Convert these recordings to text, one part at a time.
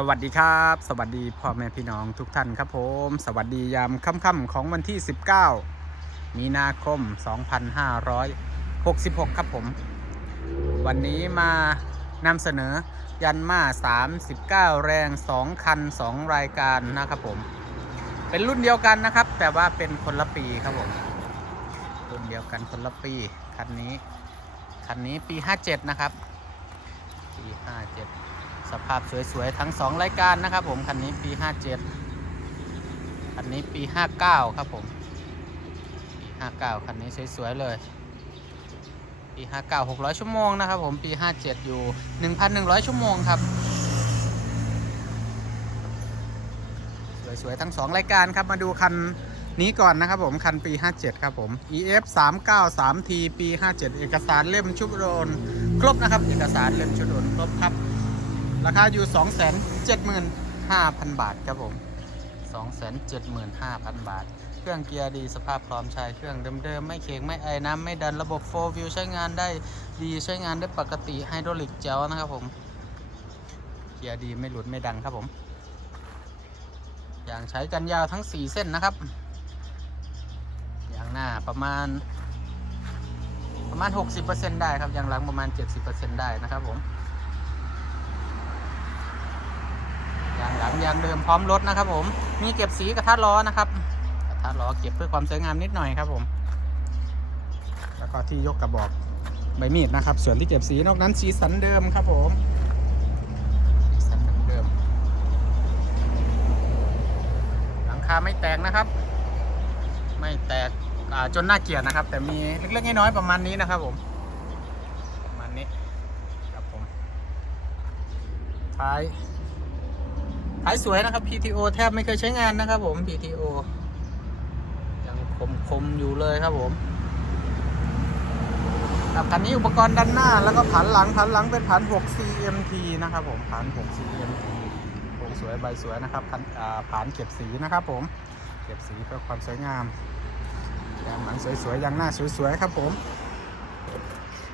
สวัสดีครับ สวัสดีพ่อแม่พี่น้องทุกท่านครับผม สวัสดียามค่ำๆของวันที่ 19 มีนาคม 2566 ครับผม วันนี้มานำเสนอยันมา39 แรง 2 คัน 2 รายการนะครับผม เป็นรุ่นเดียวกันนะครับ แต่ว่าเป็นคนละปีครับผม รุ่นเดียวกันคนละปี คันนี้ คันนี้ปี 57 นะครับ ปี 57 สภาพสวยๆ ทั้ง 2 รายการนะครับผม คันนี้ปี 57 คันนี้ปี 59 ครับผมปี 59 คันนี้สวยๆ เลย ปี 59 600 ชั่วโมงนะครับผม ปี 57 อยู่ 1,100 ชั่วโมงครับ สวยๆ ทั้ง 2 รายการครับ มาดูคันนี้ก่อนนะครับผม คันปี 57 ครับผม EF 393T ปี 57 เอกสารเล่มชุดโดนครบนะครับ เอกสารเล่มชุดโดนครบครับ ราคาอยู่ 275,000 บาทครับผม 275,000 บาท เครื่องเกียร์ดีสภาพพร้อมใช้เครื่องเดิมๆ ไม่เค็งไม่ไอน้ำไม่ดันระบบ4 View ใช้งานได้ดีใช้งานได้ปกติไฮดรอลิกเจลนะครับผม เกียร์ดีไม่หลุดไม่ดังครับผมอย่างใช้กันยาวทั้ง 4 เส้นนะครับ อย่างหน้าประมาณประมาณ 60%ได้ครับอย่างหลังประมาณ 70%ได้นะครับผม ยางหลังยางเดิมพร้อมรถนะครับ ผม มีเก็บสีกระทะล้อนะครับกระทะล้อเก็บเพื่อความสวยงามนิดหน่อยครับ ผม แล้วก็ที่ยกกระบอกใบมีดนะครับ ส่วนที่เก็บสีนอกนั้นสีสันเดิมครับ ผมสีสันเดิมหลังคาไม่แตกนะครับ ไม่แตกจนน่าเกลียดนะครับ แต่มีเล็กๆน้อยๆประมาณนี้นะครับ ผมประมาณนี้ครับผมท้าย ท้ายสวยนะครับ PTO แทบไม่เคยใช้งานนะครับผม PTO ยังคมคมๆอยู่เลยครับผมครับคันนี้อุปกรณ์ด้านหน้าแล้วก็ผันหลังผันหลังเป็นผัน 6 CMT นะครับผมผัน 6 CMT โครงสวยใบสวยนะครับคันผันเก็บสีนะครับผม เก็บสีเพื่อความสวยงามยางหลังสวยๆยางหน้าสวยๆครับผม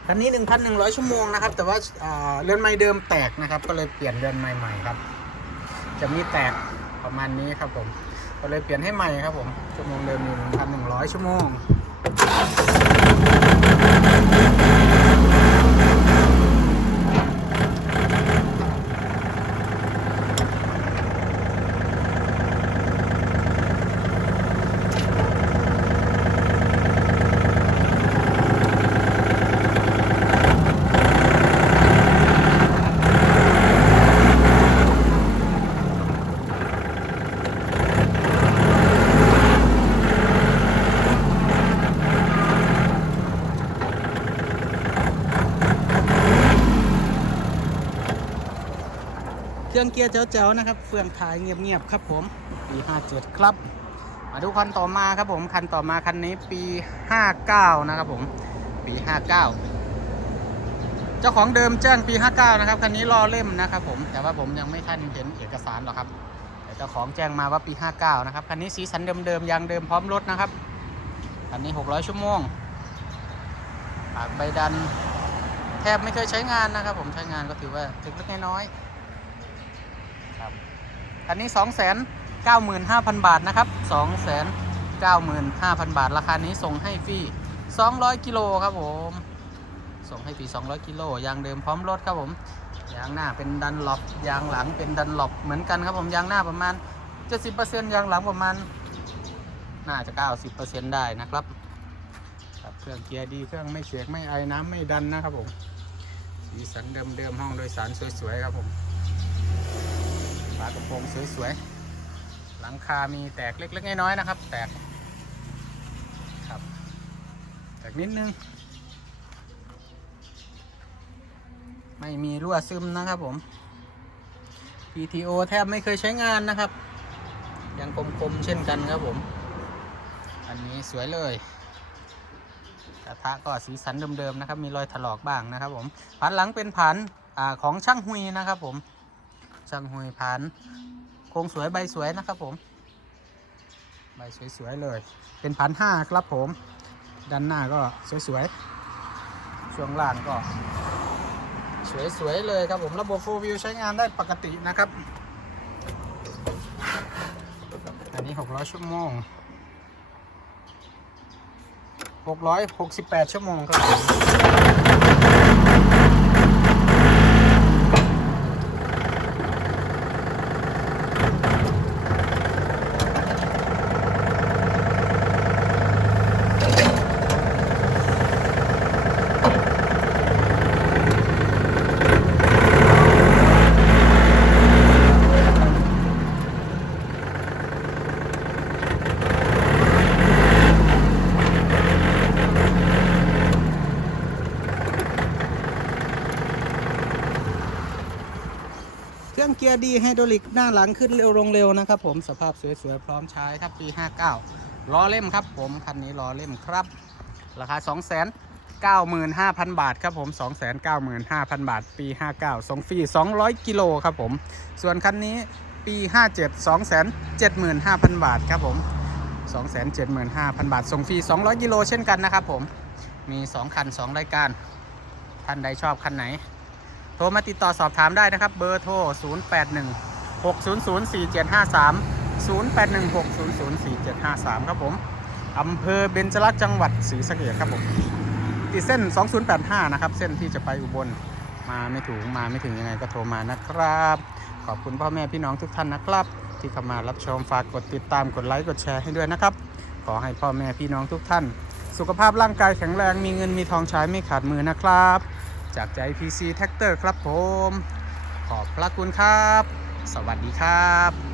คันนี้ 1,100 ชั่วโมงนะครับ แต่ว่าอ่าเรือนไม้เดิมแตกนะครับ ก็เลยเปลี่ยนเรือนไม้ใหม่ครับ จะมีแตกประมาณนี้ครับผมก็เลยเปลี่ยนให้ใหม่ครับผมชั่วโมงเดิมมี1,100 ชั่วโมง เครื่องเกียร์เจ๋วๆนะครับเฟืองท้ายเงียบๆครับผมปี57ครับ มาดูคันต่อมาครับผมคันต่อมาคันนี้ปี 59 นะครับผมปี 59 เจ้าของเดิมแจ้งปี 59 นะครับคันนี้รอเล่มนะครับผมแต่ว่าผมยังไม่ทันเห็นเอกสารหรอกครับแต่เจ้าของแจ้งมาว่าปี 59 นะครับคันนี้สีสันเดิมๆยางเดิมพร้อมรถนะครับคันนี้ 600 ชั่วโมงปากใบดัน แทบไม่เคยใช้งานนะครับผมใช้งานก็ถือว่าถึงเล็กน้อย อันนี้ 2 9 5 0 0 0 บาทนะครับ 2 9 5 0 0 0 บาท ราคานี้ส่งให้ฟรี 200 กิโลครับผม ส่งให้ฟรี 200 กิโลยางเดิมพร้อมรถครับผม ยางหน้าเป็นดันหลบยางหลังเป็นดันหลบเหมือนกันครับผม ยางหน้าประมาณ 70%ยางหลังประมาณ น่าจะ 90%ได้นะครับครับเครื่องเกียร์ดีเครื่องไม่เฉกไม่ไอน้ำไม่ดันนะครับผมสีสันเดิมๆห้องโดยสารสวยๆครับผมากระโปรงสวยๆ หลังคามีแตกเล็กๆน้อยๆนะครับ แตกครับแตกนิดนึง ไม่มีรั่วซึมนะครับผม PTO แทบไม่เคยใช้งานนะครับ ยังคมๆเช่นกันครับผม อันนี้สวยเลยกระทะก็สีสันเดิมๆนะครับ มีรอยถลอกบ้างนะครับผม ผันหลังเป็นผันอของช่างหุยนะครับผม ช่างหวยผ่านโครงสวยใบสวยนะครับผม ใบสวยๆเลย เป็นพันห้าครับผม ด้านหน้าก็สวยๆ ช่วงล่างก็ สวยๆเลยครับผม ระบบฟูลวิวใช้งานได้ปกตินะครับ อันนี้หกร้อยชั่วโมงหกร้อยหกสิบแปดชั่วโมงครับ กียร์ดีไฮดรอลิกหน้าหลังขึ้นเร็วลงเร็วนะครับผมสภาพสวยๆพร้อมใช้ครับปี59ล้อเล่มครับผมคันนี้ล้อเล่มครับ ราคา2 9 5 0 0 0 บาทครับผม295,000 บาท ปี 59 ส่งฟรี 200 กิโลครับผม ส่วนคันนี้ปี 57 275,000 บาทครับผม 275,000 บาท ส่งฟรี 200 กิโลเช่นกันนะครับผม มี 2 คัน 2 รายการ ท่านใดชอบคันไหน โทรมาติดต่อสอบถามได้นะครับ เบอร์โทร 081 600 4753 081 600 4753 ครับผมอำเภอเบญจรัตน์จังหวัดศรีสะเกษครับผมติดเส้น 2085 นะครับ เส้นที่จะไปอุบลมาไม่ถูกมาไม่ถึงยังไงก็โทรมานะครับ ขอบคุณพ่อแม่พี่น้องทุกท่านนะครับ ที่เข้ามารับชมฝากกดติดตามกดไลค์กดแชร์ให้ด้วยนะครับ ขอให้พ่อแม่พี่น้องทุกท่าน สุขภาพร่างกายแข็งแรงมีเงินมีทองใช้ไม่ขาดมือนะครับ จากใจ PC Tractor ครับผม ขอบพระคุณครับ สวัสดีครับ